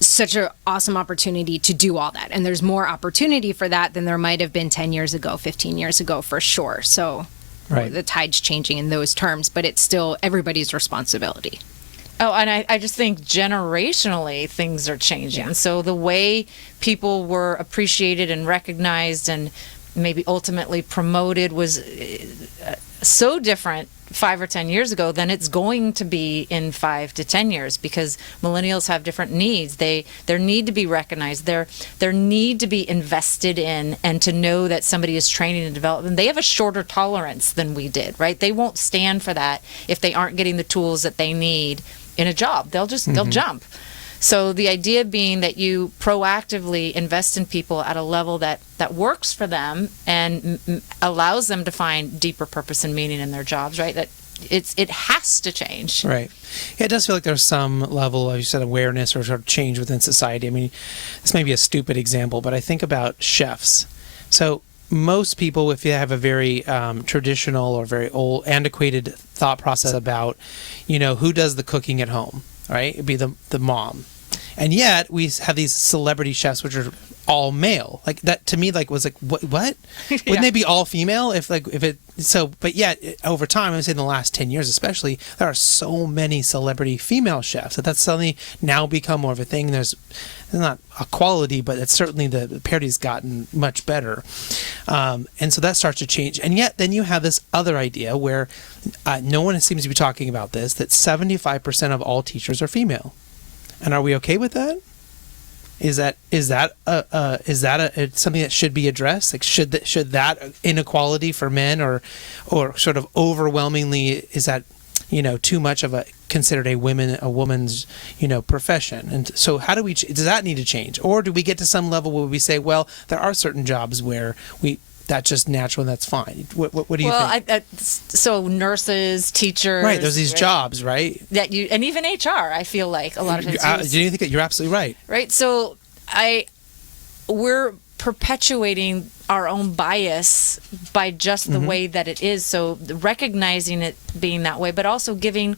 such an awesome opportunity to do all that, and there's more opportunity for that than there might have been 10 years ago, 15 years ago, for sure. So right. The tide's changing in those terms, but it's still everybody's responsibility. Oh, and I just think generationally things are changing. Yeah. So the way people were appreciated and recognized and maybe ultimately promoted was so different 5 or 10 years ago than it's going to be in 5 to 10 years, because millennials have different needs. Their need to be recognized, their need to be invested in, and to know that somebody is training and developing. They have a shorter tolerance than we did, right? They won't stand for that if they aren't getting the tools that they need in a job. They'll jump. So the idea being that you proactively invest in people at a level that works for them and allows them to find deeper purpose and meaning in their jobs, right? That it has to change. Right. Yeah, it does feel like there's some level of, you said, awareness or sort of change within society. I mean, this may be a stupid example, but I think about chefs. So most people, if you have a very traditional or very old, antiquated thought process about, who does the cooking at home, right? It'd be the mom. And yet we have these celebrity chefs, which are all male. Like that to me, was like, what? Yeah. Wouldn't they be all female? But yet over time, I would say in the last 10 years, especially, there are so many celebrity female chefs that's suddenly now become more of a thing. There's not equality, but it's certainly the parity's gotten much better. And so that starts to change. And yet then you have this other idea where no one seems to be talking about this, that 75% of all teachers are female. And are we okay with that? Is that something that should be addressed? Like should that inequality for men or sort of overwhelmingly, is that too much of a considered a woman's profession? And so how do does that need to change, or do we get to some level where we say, well, there are certain jobs where that's just natural and that's fine? What do you think? So nurses, teachers, right? There's these jobs, right? That and even HR. I feel like a lot of times. Do you think that you're absolutely right? Right. So we're perpetuating our own bias by just the way that it is. So recognizing it being that way, but also giving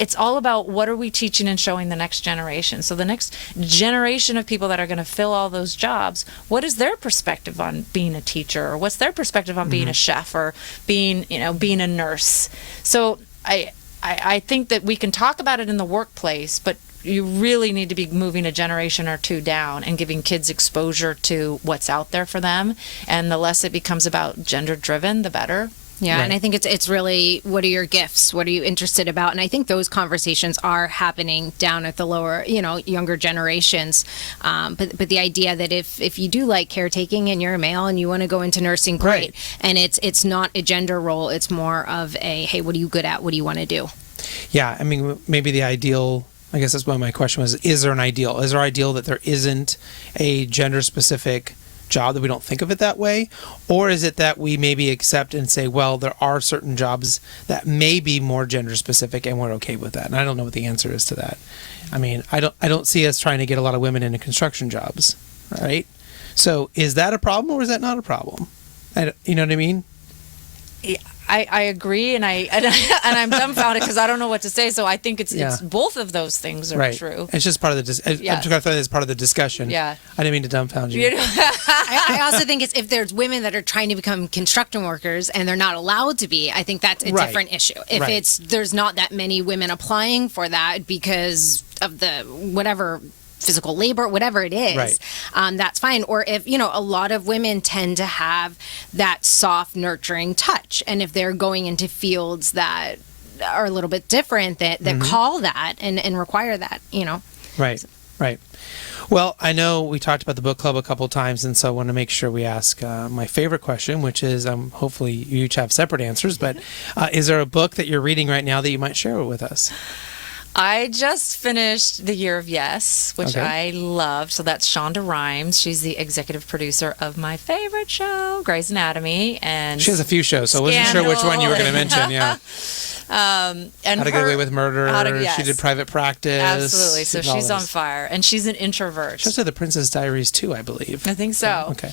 it's all about what are we teaching and showing the next generation. So the next generation of people that are going to fill all those jobs, what is their perspective on being a teacher, or what's their perspective on being a chef, or being a nurse? So I think that we can talk about it in the workplace, but you really need to be moving a generation or two down and giving kids exposure to what's out there for them. And the less it becomes about gender driven, the better. Yeah, Right. and I think it's really, what are your gifts? What are you interested about? And I think those conversations are happening down at the lower, younger generations. But the idea that if you do like caretaking and you're a male and you want to go into nursing, great. Right. And it's not a gender role. It's more of a, hey, what are you good at? What do you want to do? Yeah, I mean, maybe the ideal, I guess that's why my question was, is there an ideal? Is there ideal that there isn't a gender-specific job, that we don't think of it that way? Or is it that we maybe accept and say, well, there are certain jobs that may be more gender-specific and we're okay with that? And I don't know what the answer is to that. I mean, I don't see us trying to get a lot of women into construction jobs, right? So is that a problem or is that not a problem? You know what I mean? I agree, and I'm dumbfounded because I don't know what to say. So I think it's both of those things are Right. true. It's just part of the. I'm trying to throw that as part of the discussion. Yeah. I didn't mean to dumbfound you. I also think it's, if there's women that are trying to become construction workers and they're not allowed to be, I think that's a Right. different issue. If Right. there's not that many women applying for that because of the whatever physical labor, whatever it is, Right. That's fine. Or if, a lot of women tend to have that soft, nurturing touch. And if they're going into fields that are a little bit different, that call that and require that, Right. Right. Well, I know we talked about the book club a couple of times, and so I want to make sure we ask my favorite question, which is, hopefully you each have separate answers, but is there a book that you're reading right now that you might share with us? I just finished The Year of Yes, which Okay. I loved. So that's Shonda Rhimes. She's the executive producer of my favorite show, Grey's Anatomy. And She has a few shows, so I wasn't sure which one you were going to mention. Yeah. and How to Get Away with Murder. Yes. She did Private Practice. Absolutely. So She did all she's on those. fire. And she's an introvert. She also did The Princess Diaries too, I believe. I think so. Okay.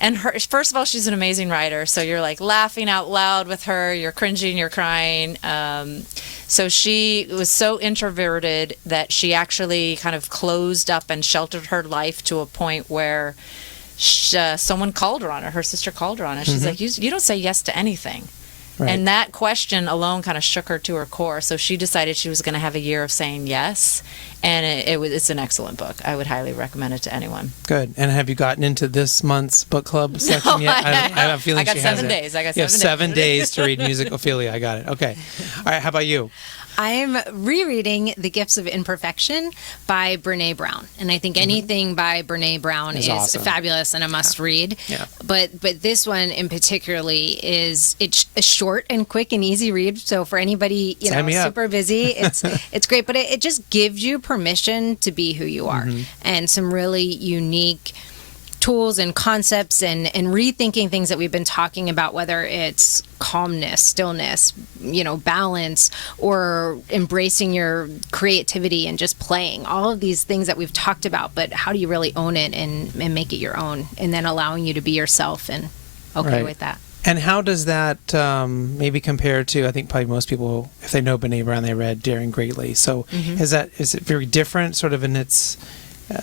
And first of all, she's an amazing writer. So you're like laughing out loud with her. You're cringing. You're crying. So she was so introverted that she actually kind of closed up and sheltered her life to a point where someone called her on it. Her sister called her on it. She's like, you don't say yes to anything. Right. And that question alone kind of shook her to her core. So she decided she was going to have a year of saying yes. And it's an excellent book. I would highly recommend it to anyone. Good. And have you gotten into this month's book club section yet? I have a feeling I got she 7 hasn't. days. I got You have 7 days. 7 days to read Musicophilia. I got it. Okay. All right. How about you? I'm rereading The Gifts of Imperfection by Brene Brown. And I think anything by Brene Brown is awesome. fabulous and a must read. Yeah. But this one in particularly it's a short and quick and easy read. So for anybody, Sign me up. super busy, it's great. But it just gives you permission to be who you are. And some really unique tools and concepts and rethinking things that we've been talking about, whether it's calmness, stillness, balance, or embracing your creativity and just playing. All of these things that we've talked about, but how do you really own it and make it your own, and then allowing you to be yourself and okay Right. with that. And how does that maybe compare to, I think probably most people, if they know Brene Brown, they read Daring Greatly. So is it very different sort of in its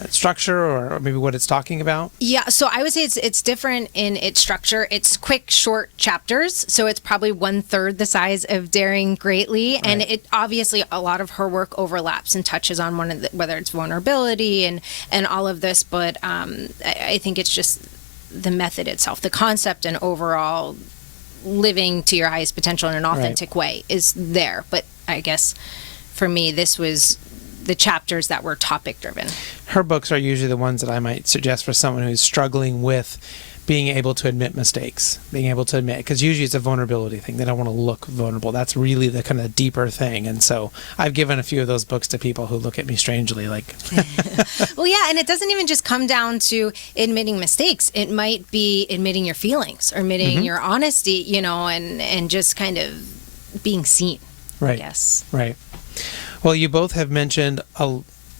structure or maybe what it's talking about? Yeah, so I would say it's different in its structure. It's quick, short chapters, so it's probably 1/3 the size of Daring Greatly, and it obviously a lot of her work overlaps and touches on one of the, whether it's vulnerability and all of this. But I think it's just the method itself, the concept, and overall living to your highest potential in an authentic way is there. But I guess for me, this was the chapters that were topic driven. Her books are usually the ones that I might suggest for someone who's struggling with being able to admit mistakes, being able to admit, because usually it's a vulnerability thing. They don't want to look vulnerable. That's really the kind of deeper thing. And so I've given a few of those books to people who look at me strangely like. Well, yeah, and it doesn't even just come down to admitting mistakes. It might be admitting your feelings or admitting your honesty, and just kind of being seen. Right. Yes. Right. Well, you both have mentioned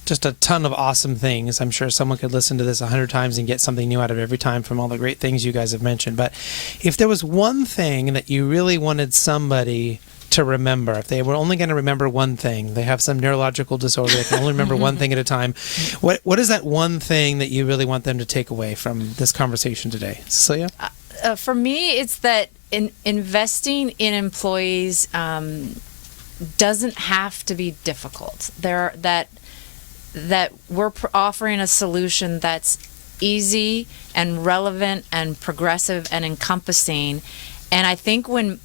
just a ton of awesome things. I'm sure someone could listen to this 100 times and get something new out of it every time from all the great things you guys have mentioned. But if there was one thing that you really wanted somebody to remember, if they were only going to remember one thing, they have some neurological disorder, they can only remember one thing at a time. What is that one thing that you really want them to take away from this conversation today? Cecilia? For me, it's that investing in employees doesn't have to be difficult. That we're offering a solution that's easy and relevant and progressive and encompassing. And I think when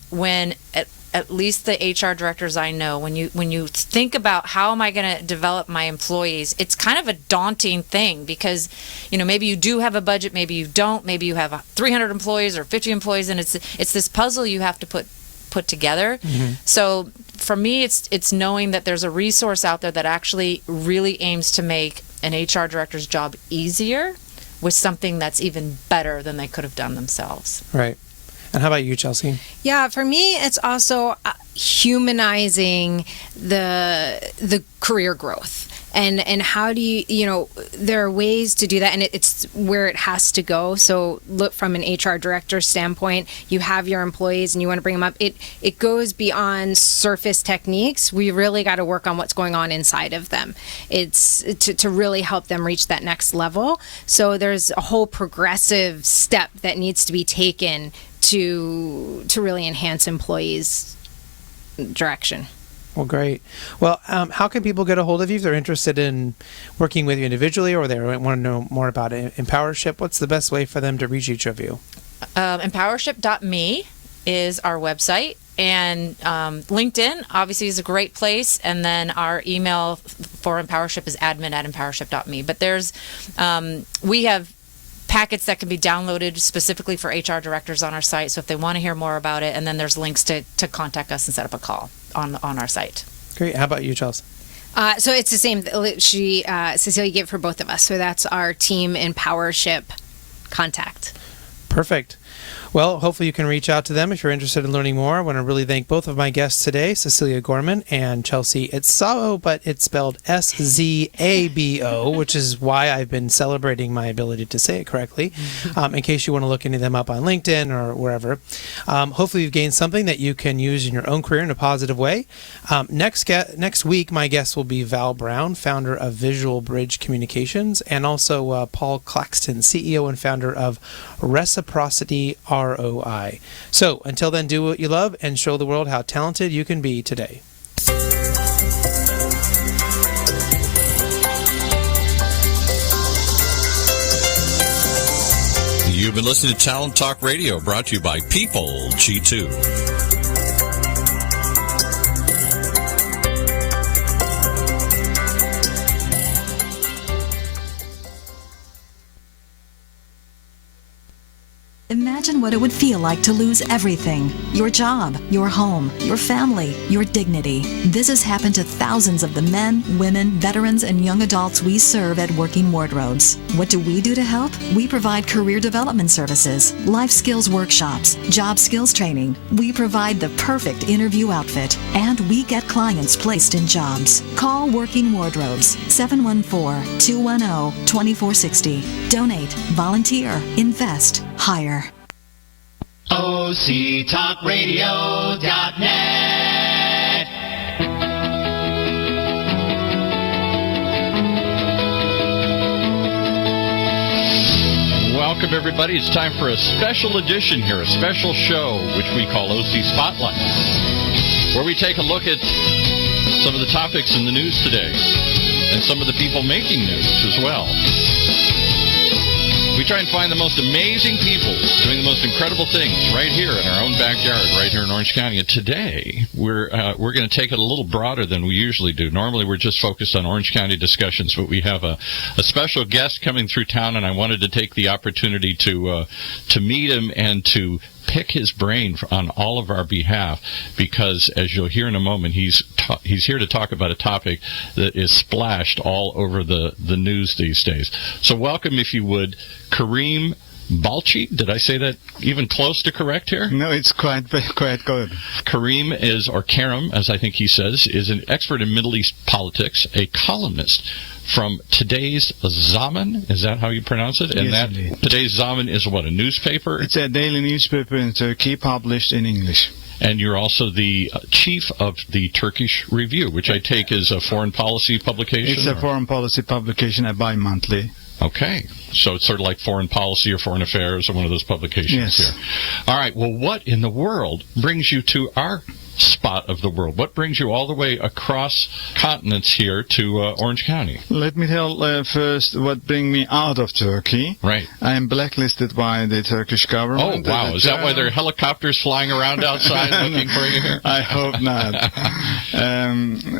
at least the HR directors I know, when you think about how am I going to develop my employees, it's kind of a daunting thing because, maybe you do have a budget, maybe you don't, maybe you have 300 employees or 50 employees, and it's this puzzle you have to put together. So for me, it's knowing that there's a resource out there that actually really aims to make an HR director's job easier with something that's even better than they could have done themselves. Right. And how about you, Chelsea? Yeah, for me, it's also humanizing the career growth. And how do you, there are ways to do that, and it's where it has to go. So look from an HR director standpoint, you have your employees and you want to bring them up. It goes beyond surface techniques. We really got to work on what's going on inside of them. It's to really help them reach that next level. So there's a whole progressive step that needs to be taken to really enhance employees' direction. Well, great. Well, how can people get a hold of you if they're interested in working with you individually or they want to know more about Empowership? What's the best way for them to reach each of you? Empowership.me is our website. And LinkedIn, obviously, is a great place. And then our email for Empowership is admin@empowership.me. But we have packets that can be downloaded specifically for HR directors on our site. So if they want to hear more about it, and then there's links to contact us and set up a call on our site. Great. How about you, Chelsea? So it's the same. Cecilia gave for both of us. So that's our team Empowership contact. Perfect. Well, hopefully you can reach out to them if you're interested in learning more. I want to really thank both of my guests today, Cecilia Gorman and Chelsea. It's Szabo, but it's spelled Szabo, which is why I've been celebrating my ability to say it correctly, in case you want to look any of them up on LinkedIn or wherever. Hopefully you've gained something that you can use in your own career in a positive way. Next week, my guest will be Val Brown, founder of Visual Bridge Communications, and also Paul Claxton, CEO and founder of Reciprocity ROI. So until then, do what you love and show the world how talented you can be today. You've been listening to Talent Talk Radio, brought to you by People G2. Imagine what it would feel like to lose everything. Your job, your home, your family, your dignity. This has happened to thousands of the men, women, veterans, and young adults we serve at Working Wardrobes. What do we do to help? We provide career development services, life skills workshops, job skills training. We provide the perfect interview outfit, and we get clients placed in jobs. Call Working Wardrobes, 714-210-2460. Donate, volunteer, invest, hire. OCTalkRadio.net. Welcome, everybody. It's time for a special edition here, a special show, which we call OC Spotlight, where we take a look at some of the topics in the news today and some of the people making news as well. We We try and find the most amazing people doing the most incredible things right here in our own backyard, right here in Orange County. And today, we're going to take it a little broader than we usually do. Normally, we're just focused on Orange County discussions, but we have a special guest coming through town, and I wanted to take the opportunity to meet him and to pick his brain on all of our behalf, because as you'll hear in a moment, he's here to talk about a topic that is splashed all over the news these days. So welcome, if you would, Kareem Balchi. Did I say that even close to correct here? No, it's quite good. Kareem is, or Karim, as I think he says, is an expert in Middle East politics, a columnist from Today's Zaman. Is that how you pronounce it? And yes, that indeed. Today's Zaman is what, a newspaper? It's a daily newspaper in Turkey published in English. And you're also the chief of the Turkish Review, which I take is a foreign policy publication? It's a foreign policy publication, a bi-monthly. Okay. So it's sort of like Foreign Policy or Foreign Affairs or one of those publications Yes. here. All right. Well, what in the world brings you to our spot of the world? What brings you all the way across continents here to Orange County? Let me tell first what brings me out of Turkey. Right. I am blacklisted by the Turkish government. Oh, wow. Is that why there are helicopters flying around outside looking for you here? I hope not.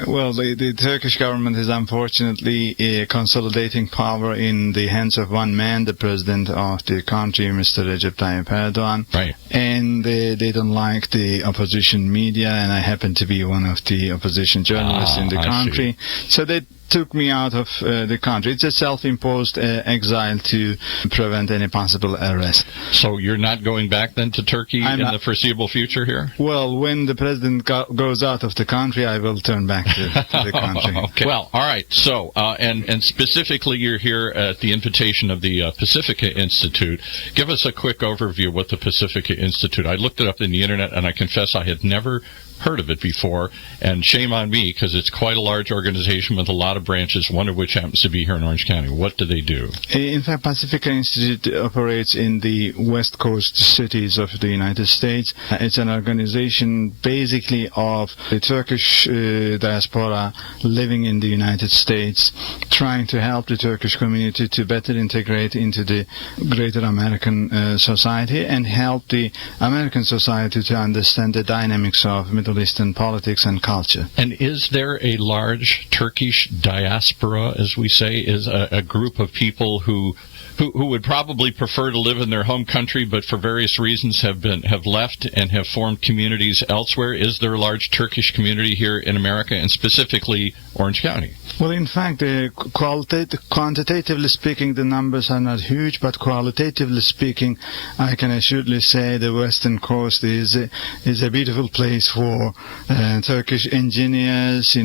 Well, the Turkish government is unfortunately consolidating power in the hands of one man, the president of the country, Mr. Recep Tayyip Erdogan. Right. And they don't like the opposition media, and I happen to be one of the opposition journalists in the country. So they took me out of the country. It's a self-imposed exile to prevent any possible arrest. So you're not going back then to Turkey in the foreseeable future here? Well, when the president goes out of the country, I will turn back to the country. Okay. Well, all right. So, and specifically, you're here at the invitation of the Pacifica Institute. Give us a quick overview of what the Pacifica Institute. I looked it up in the internet, and I confess I had never heard of it before, and shame on me, because it's quite a large organization with a lot of branches, one of which happens to be here in Orange County. What do they do? In fact, Pacifica Institute operates in the west coast cities of the United States. It's an organization basically of the Turkish diaspora living in the United States, trying to help the Turkish community to better integrate into the greater American society and help the American society to understand the dynamics of Middle Eastern politics and culture. And is there a large Turkish diaspora, as we say, is a group of people who would probably prefer to live in their home country, but for various reasons have left and have formed communities elsewhere? Is there a large Turkish community here in America, and specifically Orange County? Well, in fact, quantitatively speaking, the numbers are not huge, but qualitatively speaking, I can assuredly say the Western Coast is a beautiful place for Turkish engineers,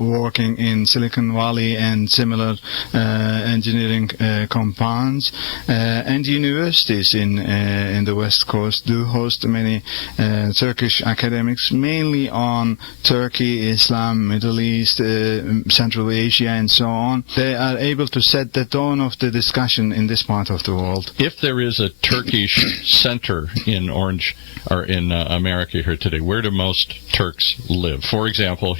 working in Silicon Valley and similar engineering compounds. And universities in the West Coast do host many Turkish academics, mainly on Turkey, Islam, Middle East, Central Asia, and so on. They are able to set the tone of the discussion in this part of the world. If there is a Turkish center in Orange or in America here today, where do most Turks live? For example,